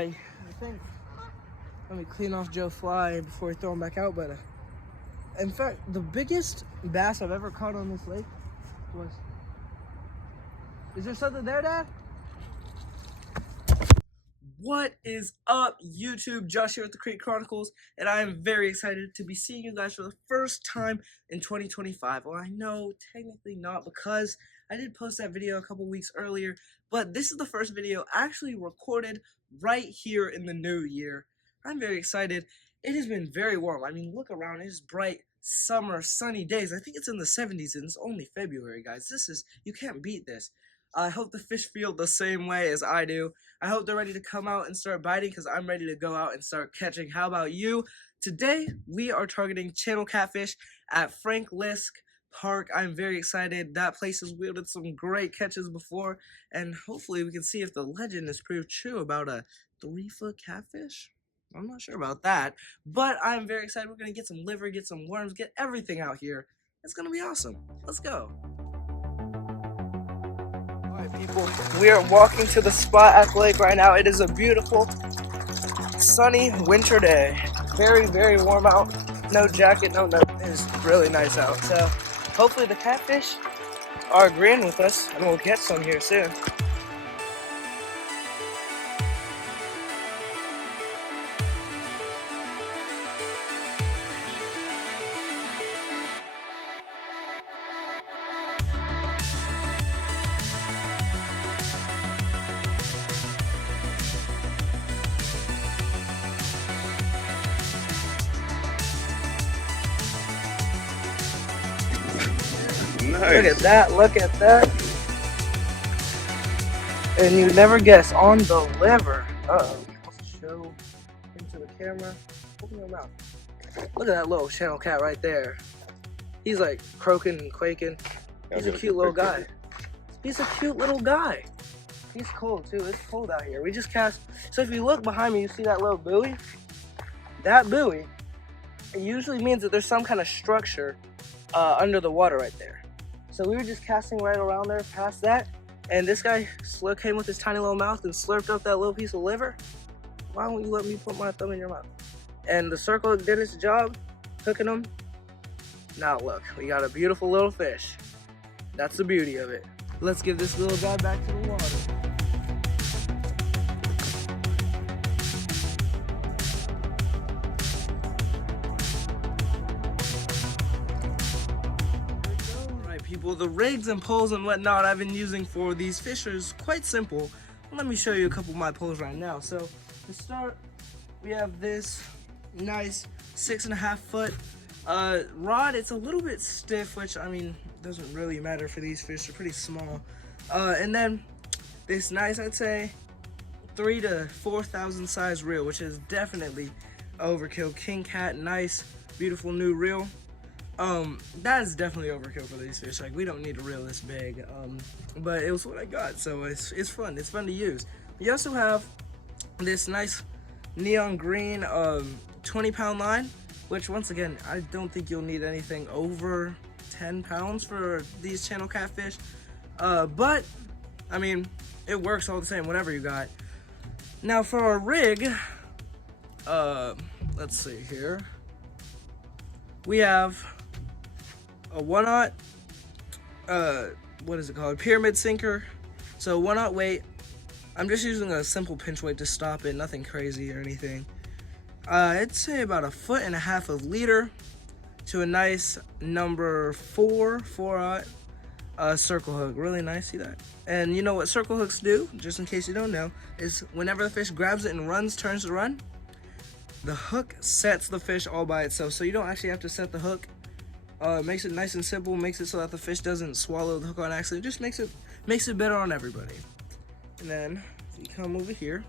Alright, I think let me clean off Joe Fly before we throw him back out. But in fact, the biggest bass I've ever caught on this lake was... Is there something there, Dad? What is up, YouTube? Josh here with the Creek Chronicles, and I am very excited to be seeing you guys for the first time in 2025. Well, I know technically not, because I did post that video a couple weeks earlier, but this is the first video actually recorded right here in the new year. I'm very excited. It has been very warm. I mean, look around. It is bright summer sunny days. I think it's in the 70s, and it's only February, guys. You can't beat this. I hope the fish feel the same way as I do. I hope they're ready to come out and start biting, because I'm ready to go out and start catching. How about you? Today, we are targeting channel catfish at Frank Lisk Park. I'm very excited. That place has wielded some great catches before, and hopefully we can see if the legend is proved true about a 3-foot catfish. I'm not sure about that, but I'm very excited. We're going to get some liver, get some worms, get everything out here. It's going to be awesome. Let's go. People, we are walking to the spot at the lake right now. It is a beautiful sunny winter day. Very, very warm out. No jacket, no nothing. It is really nice out. So hopefully the catfish are agreeing with us, and we'll get some here soon. Nice. Look at that, look at that. And you never guess, on the liver. Uh-oh. Let's show into the camera. Open your mouth. Look at that little channel cat right there. He's like croaking and quaking. He's a cute little guy. He's a cute little guy. He's cold too. It's cold out here. We just cast. So if you look behind me, you see that little buoy? That buoy, it usually means that there's some kind of structure under the water right there. So we were just casting right around there past that, and this guy came with his tiny little mouth and slurped up that little piece of liver. Why won't you let me put my thumb in your mouth? And the circle did its job, hooking them. Now look, we got a beautiful little fish. That's the beauty of it. Let's give this little guy back to the water. People, the rigs and poles and whatnot I've been using for these fish is quite simple. Let me show you a couple of my poles right now. So to start, we have this nice 6.5 foot rod. It's a little bit stiff, which I mean doesn't really matter for these fish. They're pretty small. And then this nice, I'd say 3 to 4,000 size reel, which is definitely overkill. King Cat, nice, beautiful new reel. That is definitely overkill for these fish. Like, we don't need a reel this big, but it was what I got, so it's fun. It's fun to use. We also have this nice neon green 20-pound line, which once again, I don't think you'll need anything over 10 pounds for these channel catfish, but I mean, it works all the same, whatever you got. Now for our rig, let's see here. We have a 1/0, what is it called? Pyramid sinker. So 1/0 weight. I'm just using a simple pinch weight to stop it, nothing crazy or anything. I'd say about 1.5 feet of leader to a nice number 4/0 circle hook. Really nice, see that? And you know what circle hooks do, just in case you don't know, is whenever the fish grabs it and turns to run, the hook sets the fish all by itself. So you don't actually have to set the hook. It makes it nice and simple, makes it so that the fish doesn't swallow the hook on accident. It just makes it better on everybody. And then if you come over here,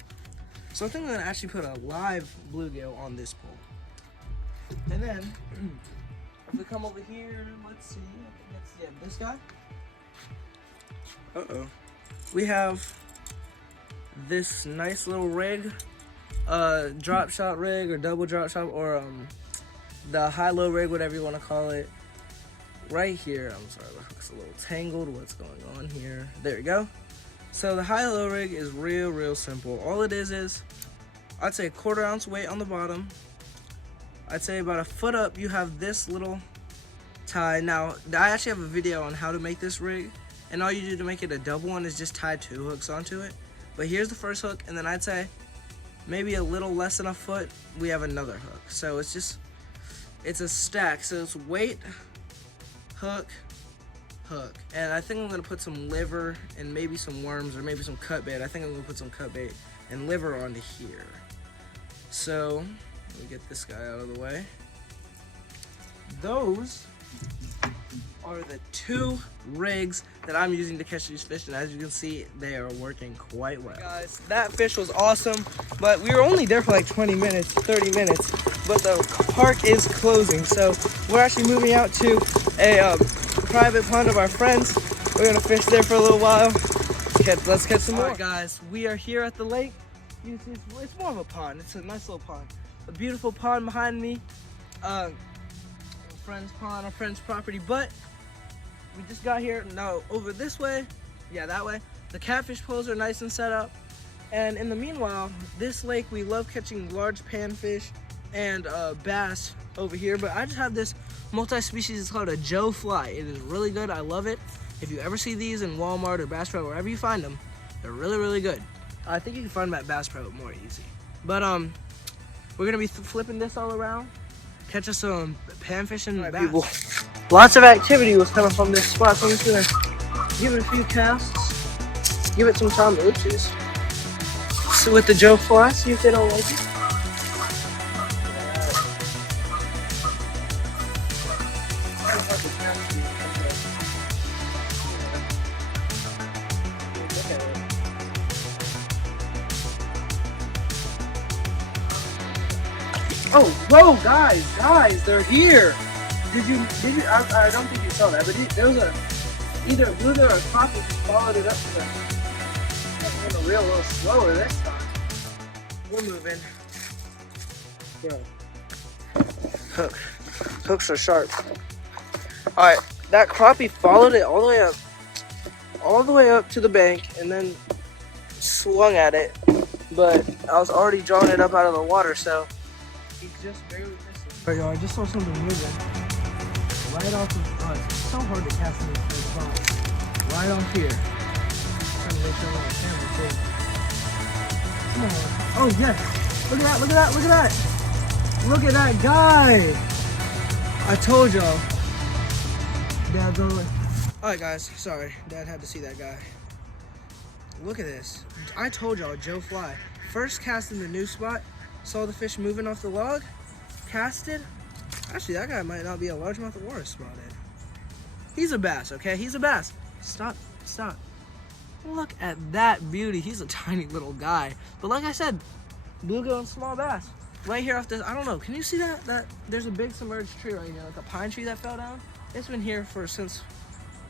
so I think I'm gonna actually put a live bluegill on this pole. And then if we come over here, let's see, I think that's this guy. We have this nice little rig, drop shot rig or double drop shot, or the high-low rig, whatever you want to call it. Right here, I'm sorry, the hook's a little tangled. What's going on here? There we go. So the high-low rig is real simple. All it is I'd say a 1/4 ounce weight on the bottom. I'd say about a foot up, you have this little tie. Now, I actually have a video on how to make this rig, and all you do to make it a double one is just tie 2 hooks onto it. But here's the first hook, and then I'd say maybe a little less than a foot, we have another hook. So it's a stack. So it's weight, hook, hook. And I think I'm gonna put some liver and maybe some worms or maybe some cut bait. I think I'm gonna put some cut bait and liver onto here. So let me get this guy out of the way. Those are the 2 rigs that I'm using to catch these fish, and as you can see, they are working quite well. Guys, that fish was awesome, but we were only there for like 20 minutes, 30 minutes, but the park is closing, so we're actually moving out to a private pond of our friends. We're gonna fish there for a little while. Let's catch some more. All right, guys, we are here at the lake. It's more of a pond. It's a nice little pond. A beautiful pond behind me. A friend's pond, a friend's property, but we just got here. Now over this way, yeah, that way, the catfish poles are nice and set up. And in the meanwhile, this lake, we love catching large panfish and bass over here, but I just have this multi-species. It's called a Joe fly. It is really good. I love it. If you ever see these in Walmart or Bass Pro, wherever you find them, they're really, really good. I think you can find them at Bass Pro more easy. But we're gonna be flipping this all around, catch us some panfish and bass. People. Lots of activity was coming from this spot, so I'm just gonna give it a few casts, give it some time to oops. So with the Joe fly, see if they don't like it. Oh, whoa, guys, they're here. Did you, I don't think you saw that, but there was either a blue there or a crappie just followed it up to the, a little slower this time. We're moving. Bro. Hooks are sharp. All right, that crappie followed it all the way up to the bank and then swung at it, but I was already drawing it up out of the water, so he's just barely missing. Alright, y'all, I just saw something moving right off of it's so hard to cast in this spot. Right off here. Trying to make sure I'm on camera too. Come on. Oh yes. Look at that, look at that, look at that. Look at that guy. I told y'all. Dad's on it. Alright guys, sorry. Dad had to see that guy. Look at this. I told y'all, Joe Fly. First cast in the new spot. Saw the fish moving off the log. Casted. Actually, that guy might not be a largemouth walrus spotted. He's a bass, okay? He's a bass. Stop. Look at that beauty. He's a tiny little guy. But like I said, bluegill and small bass. Right here off this, I don't know. Can you see that? There's a big submerged tree right here, like a pine tree that fell down. It's been here since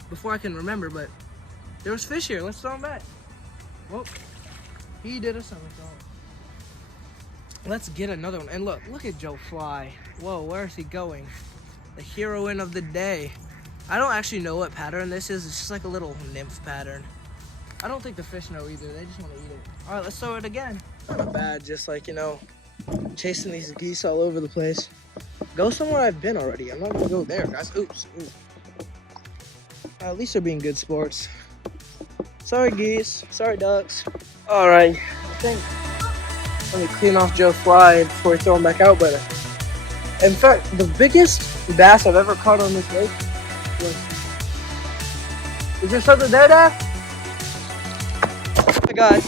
before I can remember, but there was fish here. Let's throw him back. Well, he did a somersault. Let's get another one. And look at Joe Fly. Whoa, where is he going? The heroine of the day. I don't actually know what pattern this is. It's just like a little nymph pattern. I don't think the fish know either. They just want to eat it. All right, let's throw it again. Not bad, just like, you know, chasing these geese all over the place. Go somewhere I've been already. I'm not gonna go there, guys. Oops. At least they're being good sports. Sorry, geese. Sorry, ducks. All right, I think let me clean off Joe Fly before we throw him back out. But in fact, the biggest bass I've ever caught on this lake was. Is there something there, Dad? Hey guys,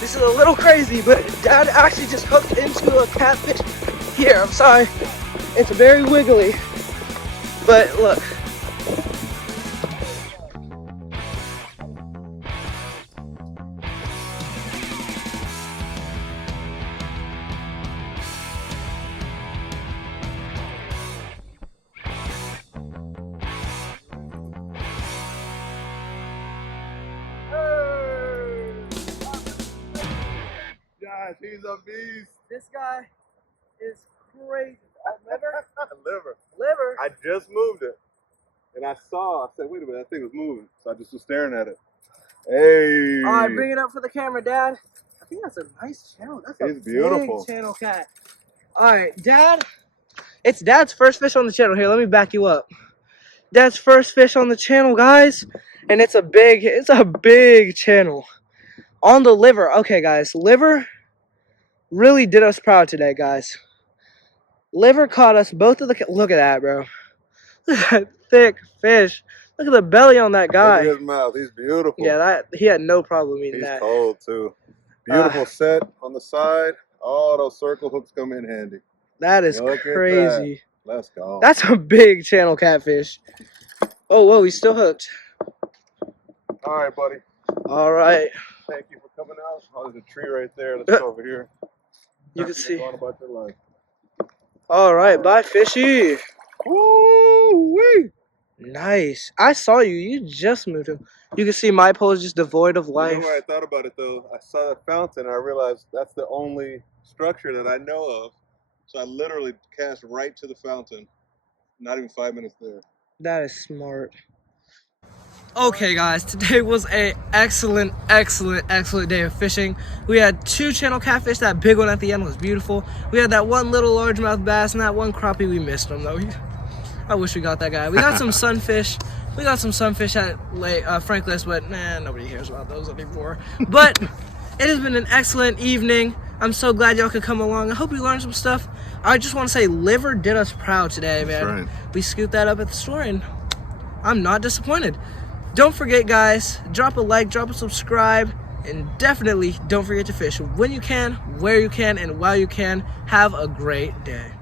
this is a little crazy, but Dad actually just hooked into a catfish here. I'm sorry, it's very wiggly, but look. He's a beast. This guy is crazy. Liver? Liver. I just moved it. And I said, wait a minute, that thing was moving. So I just was staring at it. Hey. All right, bring it up for the camera, Dad. I think that's a nice channel. That's He's a beautiful. big channel cat. All right, Dad. It's Dad's first fish on the channel. Here, let me back you up. Dad's first fish on the channel, guys, and it's a big channel. On the liver. Okay, guys, liver really did us proud today, guys. Liver caught us both of the. Look at that, bro. Look at that thick fish. Look at the belly on that guy. Look at his mouth. He's beautiful. Yeah, he had no problem eating that. He's cold too. Beautiful set on the side. Oh, those circle hooks come in handy. That is crazy. That. Let's go. That's a big channel catfish. Oh, whoa, he's still hooked. All right, buddy. All right. Thank you for coming out. Oh, there's a tree right there. Let's go over here. You can see. Going about your life. All right, bye, fishy. Woo-wee. Nice. I saw you. You just moved him. You can see my pole is just devoid of life. You know what I thought about it, though? I saw that fountain, and I realized that's the only structure that I know of. So I literally cast right to the fountain. Not even 5 minutes there. That is smart. Okay, guys, today was a excellent day of fishing. We had 2 channel catfish. That big one at the end was beautiful. We had that one little largemouth bass and that one crappie. We missed him though. I wish we got that guy. We got some sunfish. We got some sunfish at Franklin, but nobody cares about those anymore. But it has been an excellent evening. I'm so glad y'all could come along. I hope you learned some stuff. I just want to say, liver did us proud today, man. That's right. We scooped that up at the store, and I'm not disappointed. Don't forget, guys, drop a like, drop a subscribe, and definitely don't forget to fish when you can, where you can, and while you can. Have a great day.